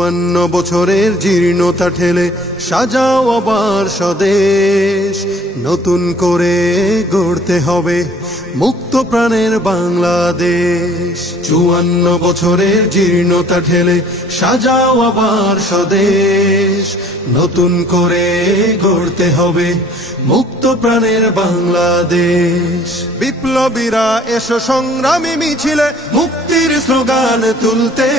54 বছরের জীর্ণতা ঠেলে সাজাও আবার স্বদেশ, নতুন করে গড়তে হবে মুক্ত প্রাণের বাংলাদেশ। 54 বছরের জীর্ণতা ঠেলে সাজাও আবার স্বদেশ, নতুন করে গড়তে হবে মুক্ত প্রাণের বাংলাদেশ। বিপ্লবীরা এসো সংগ্রামী মিছিলে মুক্তির স্লোগান তুলতে,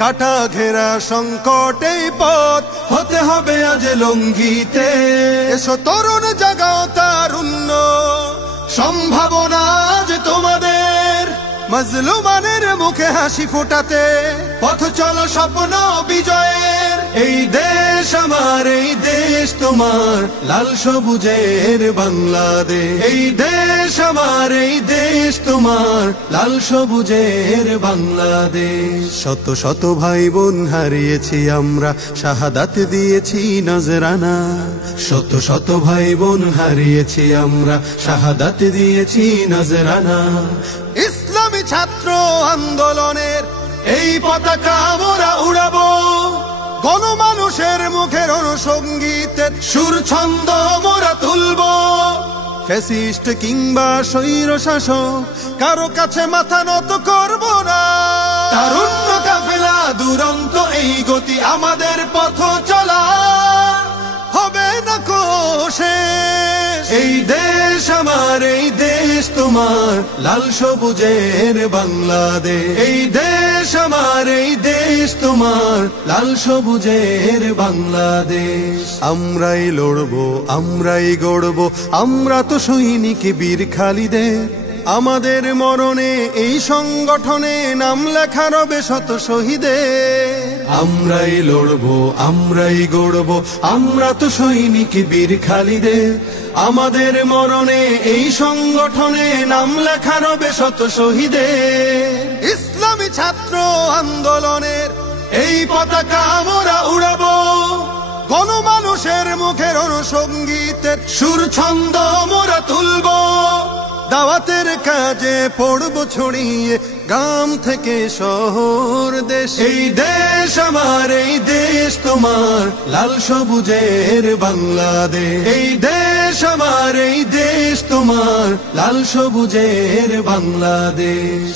কাটা ঘেরা সংকটে পথ হতে হবে আজ লঙ্ঘিতে। এসো তরুণ জাগাও তারুণ্য সম্ভাবনা আজ তোমাদের, মাজলুমানের মুখে হাসি ফোটাতে পথ চলো স্বপ্ন বিজয়ের। এই দেশ আমার, এই দেশ তোমার, লাল সবুজের বাংলাদেশ। এই দেশ আমার, এই দেশ তোমার, লাল সবুজের বাংলাদেশ। শত শত ভাই বোন হারিয়েছি আমরা, শাহাদাত দিয়েছি নজরানা। শত শত ভাই বোন হারিয়েছি আমরা, শাহাদাত দিয়েছি নজরানা। ইসলামী ছাত্র আন্দোলনের এই পতাকা আমরা উড়াবো, গণমানুষের মুখের অনুসঙ্গীতের সুর ছন্দ মোরা তুলবো। ফ্যাসিস্ট কিংবা স্বৈর শাসক কারো কাছে মাথা নত করবো না। তারুণ্য কাফেলা দুরন্ত এই গতি, আমাদের পথ চলা হবে না শেষ। এই দেশ আমার, এই দেশ তোমার, লাল সবুজের বাংলাদেশ। এই দেশ আমার, এই দেশ তোমার, লাল সবুজের বাংলাদেশ। আমরাই লড়বো, আমরাই গড়বো, আমরা তো সৈনিক বীর খালিদের। আমাদের মরণে এই সংগঠনে নাম লেখা রবে শত শহীদের। আমরাই লড়বো, আমরাই গড়বো, আমরা তো সৈনিক বীর খালিদের। আমাদের মরণে এই সংগঠনে নাম লেখা রবে শত শহীদের। ইসলামী ছাত্র আন্দোলনের এই পতাকা আমরা উড়াবো, গণমানুষের মুখের অনুসঙ্গীতের সুর ছন্দ মোরা তুলবো। দাওয়াতের কাজে পড়ব ছড়িয়ে গ্রাম থেকে শহর দেশ। এই দেশ আমার, এই দেশ তোমার, লাল সবুজের বাংলাদেশ। এই দেশ আমার, এই দেশ তোমার, লাল সবুজের বাংলাদেশ।